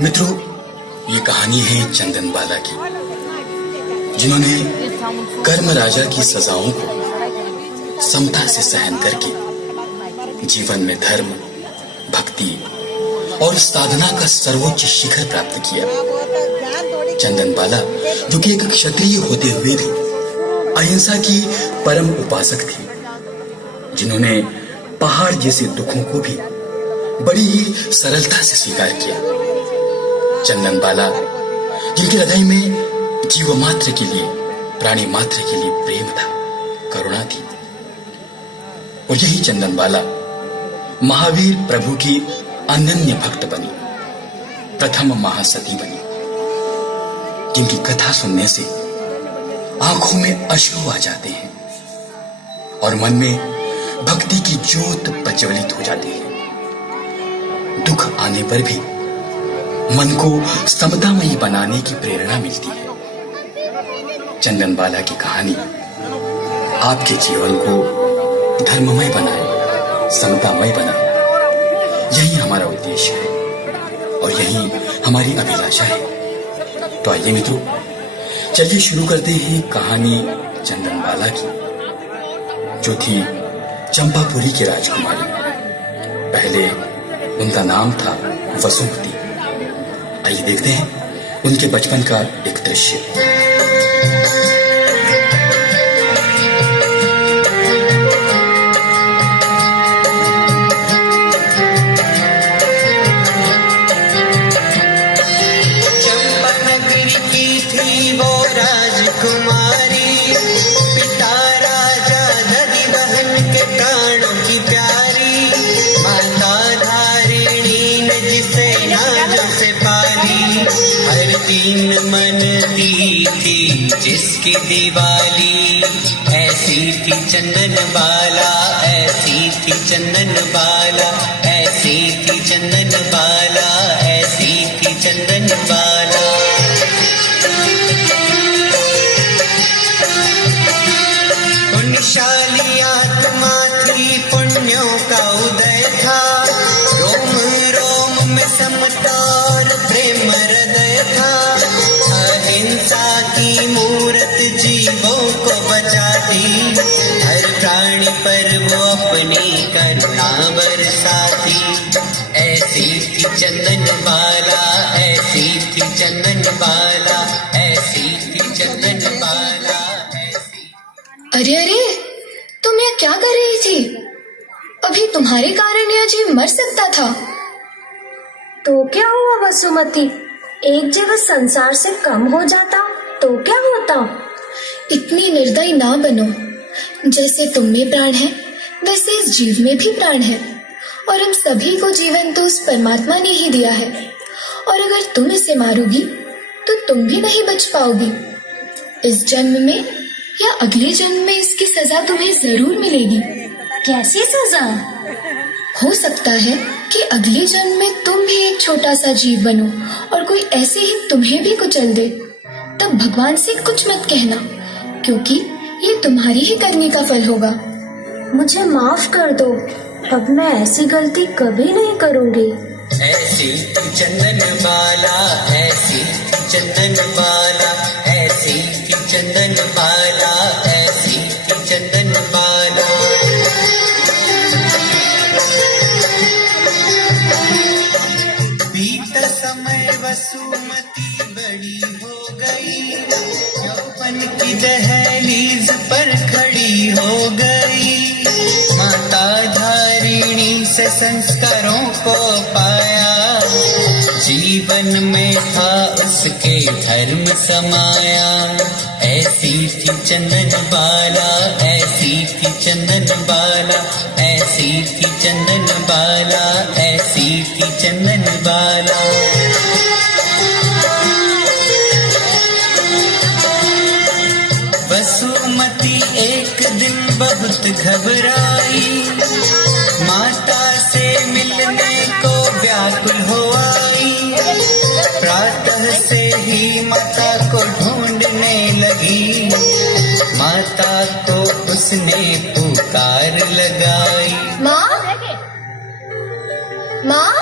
मित्रों, ये कहानी है चंदन बाला की, जिन्होंने कर्म राजा की सजाओं को समता से सहन करके जीवन में धर्म, भक्ति और साधना का सर्वोच्च शिखर प्राप्त किया। चंदन बाला, जो कि एक क्षत्रिय होते हुए भी अहिंसा की परम उपासक थी, जिन्होंने पहाड़ जैसे दुखों को भी बड़ी ही सरलता से स्वीकार किया। चंदन बाला, जिनके हृदय में जीव मात्र के लिए, प्राणी मात्र के लिए प्रेम था, करुणा थी। और यही चंदन बाला महावीर प्रभु की अनन्य भक्त बनी, प्रथम महासती बनी, जिनकी कथा सुनने से आंखों में अश्रु आ जाते हैं और मन में भक्ति की ज्योत प्रज्वलित हो जाती है। दुख आने पर भी मन को समतामयी बनाने की प्रेरणा मिलती है। चंदन बाला की कहानी आपके जीवन को धर्ममय बनाए, समतामय बनाए, यही हमारा उद्देश्य है और यही हमारी अभिलाषा है। तो आइए मित्रों, चलिए शुरू करते हैं कहानी चंदन बाला की, जो थी चंपापुरी की राजकुमारी। पहले उनका नाम था वसुमती। आइए देखते हैं उनके बचपन का एक दृश्य। मन दी थी जिसकी दिवाली, ऐसी थी चंदन बाला, ऐसी थी चंदन बाला, ऐसी थी चंदन बाला, ऐसी थी चंदन बाला। पुण्यशाली आत्मा थी, पुण्यों का उदय था, रोम रोम में समता और प्रेम हृदय था। अहिंसा की मूरत जीवों को बचाती, हर प्राणी पर वो अपनी करुणा बरसाती। ऐसी थी चंदन बाला, ऐसी थी चंदन बाला, ऐसी थी चंदन बाला, ऐसी। अरे अरे, तुम यह क्या कर रही थी? अभी तुम्हारे कारण यह जीव मर सकता था। तो क्या हुआ वसुमती, एक जीव संसार से कम हो जाता तो क्या होता? इतनी निर्दयी ना बनो। जैसे तुम में प्राण है, वैसे इस जीव में भी प्राण है, और हम सभी को जीवन तो उस परमात्मा ने ही दिया है। और अगर तुम इसे मारोगी तो तुम भी नहीं बच पाओगी। इस जन्म में या अगले जन्म में इसकी सजा तुम्हें जरूर मिलेगी। कैसी सजा? हो सकता है कि अगले जन्म में तुम भी एक छोटा सा जीव बनो और कोई ऐसे ही तुम्हें भी कुचल दे। तब भगवान से कुछ मत कहना, क्योंकि ये तुम्हारी ही करने का फल होगा। मुझे माफ कर दो, अब मैं ऐसी गलती कभी नहीं करूंगी। ऐसी थी चंदन बाला, ऐसी थी चंदन बाला, ऐसी थी चंदन बाला, ऐसी थी चंदन बाला। बीता समय वसुमती बड़ी हो गई, यौवन की दहलीज पर खड़ी हो गई। माता धारिणी से संस्कारों को पाया, जीवन में था उसके धर्म समाया। ऐसी थी चंदन बाला, ऐसी थी चंदन बाला, ऐसी थी चंदन बाला, ऐसी थी चंदन बाला। वसुमती एक दिन बहुत घबराई, माता से मिलने को व्याकुल हो आई। प्रातः से ही माता को ढूंढने लगी, माता को उसने पुकार लगाई। माँ, माँ,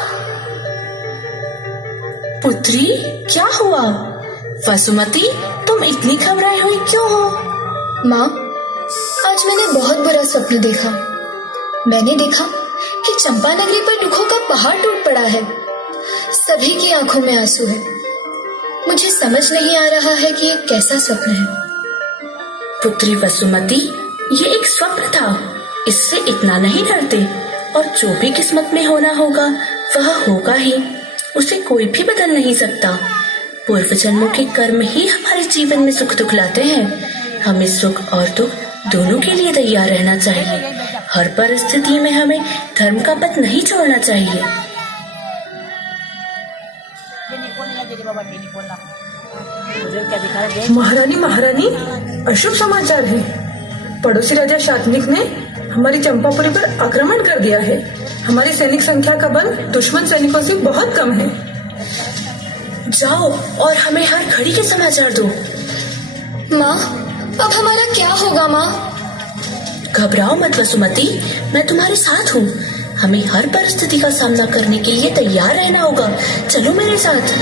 पुत्री, क्या हुआ? वसुमती, तुम इतनी घबराई हुई क्यों हो? माँ, आज मैंने बहुत बुरा स्वप्न देखा। मैंने देखा कि चंपा नगरी पर दुखों का पहाड़ टूट पड़ा है। सभी की आंखों में आंसू है। मुझे समझ नहीं आ रहा है कि ये कैसा स्वप्न है। पुत्री वसुमती, ये एक स्वप्न था, इससे इतना नहीं डरते। और जो भी किस्मत में होना होगा वह होगा ही, उसे कोई भी बदल नहीं सकता। पूर्व जन्मों के कर्म ही हमारे जीवन में सुख दुख लाते हैं। हमें सुख और दुख दोनों के लिए तैयार रहना चाहिए। हर परिस्थिति में हमें धर्म का पथ नहीं छोड़ना चाहिए। महारानी, महारानी, अशुभ समाचार है। पड़ोसी राजा शातनिक ने हमारी चंपापुरी पर आक्रमण कर दिया है। हमारी सैनिक संख्या का बल दुश्मन सैनिकों से बहुत कम है। जाओ और हमें हर घड़ी के समाचार दो। माँ, अब हमारा क्या होगा माँ? घबराओ मत वसुमती, मैं तुम्हारे साथ हूँ। हमें हर परिस्थिति का सामना करने के लिए तैयार रहना होगा। चलो मेरे साथ।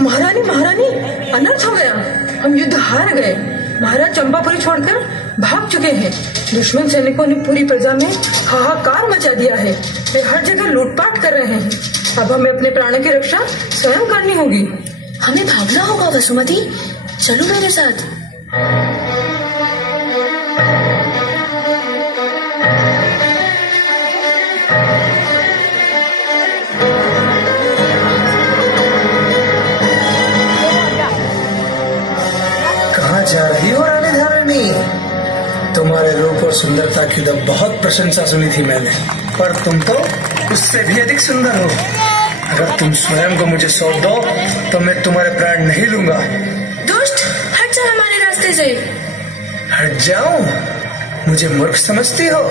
महारानी, महारानी, अनर्थ हो गया। हम युद्ध हार गए। महाराज चंपापुरी छोड़कर भाग चुके हैं। दुश्मन सैनिकों ने पूरी प्रजा में हाहाकार मचा दिया है। वे हर जगह लूटपाट कर रहे हैं। अब हमें अपने प्राणों की रक्षा स्वयं करनी होगी। हमें भागना होगा वसुमती, चलो मेरे साथ। जा रही हो रानी धारणी? तुम्हारे रूप और सुंदरता की तो बहुत प्रशंसा सुनी थी मैंने, पर तुम तो उससे भी अधिक सुंदर हो। अगर तुम स्वयं को मुझे सौंप दो तो मैं तुम्हारे प्राण नहीं लूंगा। दुष्ट, हट जा हमारे रास्ते से। हट जाऊं? मुझे मूर्ख समझती हो?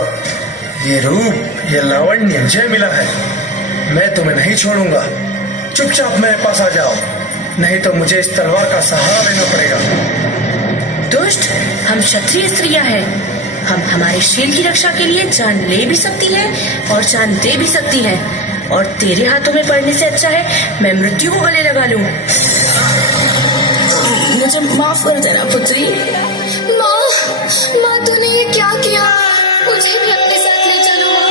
ये रूप, ये लावण्य मुझे मिला है। मैं तुम्हें नहीं छोड़ूंगा। चुपचाप मेरे पास आ जाओ, नहीं तो मुझे इस तलवार का सहारा लेना पड़ेगा। दुष्ट, हम क्षत्रिय स्त्रियां हैं। हम हमारे शील की रक्षा के लिए जान ले भी सकती हैं और जान दे भी सकती हैं। और तेरे हाथों में पड़ने से अच्छा है मैं मृत्यु को गले लगा लूं। मुझे माफ कर देना पुत्री। माँ, तूने ये क्या किया? मुझे भी अपने साथ ले चलो माँ,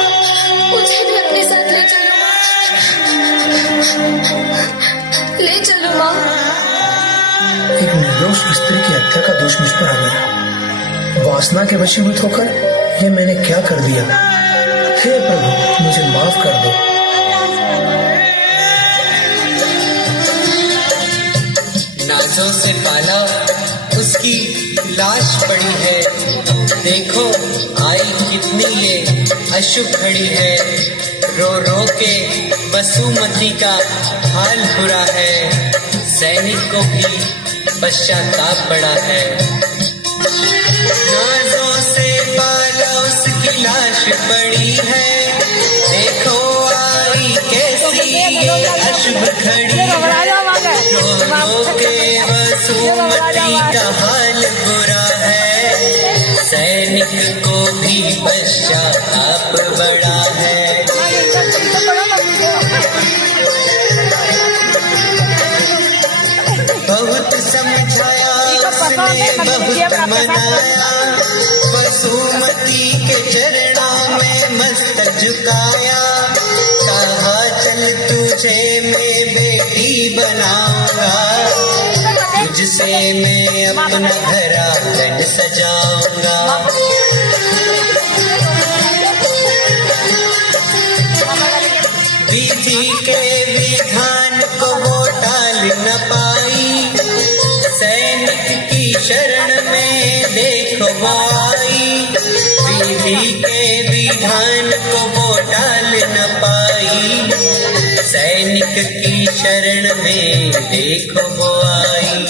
मुझे भी अपने साथ ले चलो माँ, ले चलो माँ। एक निर्दोष स्त्री की हत्या का दोष मुझ पर आ गया। वासना के वशीभूत होकर ये मैंने क्या कर दिया? हे प्रभु, मुझे माफ कर दो। नाजों से पाला उसकी लाश पड़ी है। देखो आई कितनी ये अशुभ घड़ी है। रो रो के वसुमती का हाल बुरा है। सैनिक को भी पश्चाताप पड़ा है। नाजों से पाला उसकी लाश पड़ी है। देखो आई कैसी ये अशुभ घड़ी। रो रो के वसुमती का हाल बुरा है। सैनिक को भी पश्चाताप बड़ा है। बहुत समझाया उसने, बहुत मनाया। वसुमती के चरणों में मस्तक झुकाया। कहा चल तुझे मैं बेटी बनाऊंगा। तुझसे मैं अपना घर आंगन सजाऊंगा। विधि के विधान को वो टाल न पाई। सैनिक की शरण में देखो वो आई। विधि के विधान को वो टाल न पाई। सैनिक की शरण में देखो वो आई।